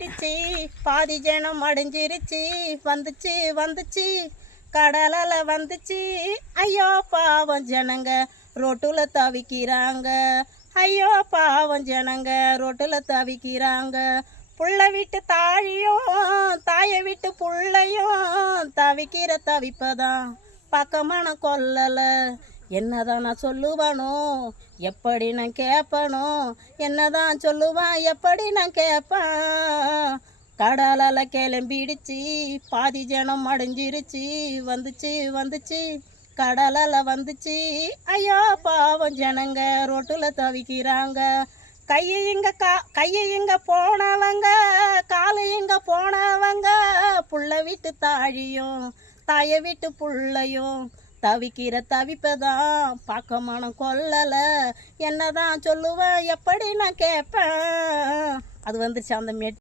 வந்துச்சு பாதி ஜனம் அடைஞ்சிருச்சு வந்துச்சு வந்துச்சு கடலால வந்துச்சு. ஐயோ பாவம் ஜனங்க ரோட்டுல தவிக்கிறாங்க. ஐயோ பாவம் ஜனங்க ரோட்டுல தவிக்கிறாங்க. புள்ள விட்டு தாழியும் தாயை விட்டு புள்ளையும் தவிக்கிற தவிப்பதான் பக்கமான கொல்லல. என்னதான் நான் சொல்லுவானோ எப்படி நான் கேட்பனோ, என்னதான் சொல்லுவான் எப்படி நான் கேட்பேன். கடலால கிளம்பிடுச்சு பாதி ஜனம் அடைஞ்சிருச்சு வந்துச்சு வந்துச்சு கடலால வந்துச்சு. ஐயோ பாவம் ஜனங்க ரோட்டுல தவிக்கிறாங்க. கையை இங்க போனவங்க காலு இங்க போனவங்க புள்ள விட்டு தாழியும் தாயை விட்டு புள்ளையும் தவிக்கிற தவிப்பதான் பக்கமான கொல்லல. என்னதான் சொல்லுவேன் எப்படி நான் கேட்பேன். அது வந்துருச்சு அந்த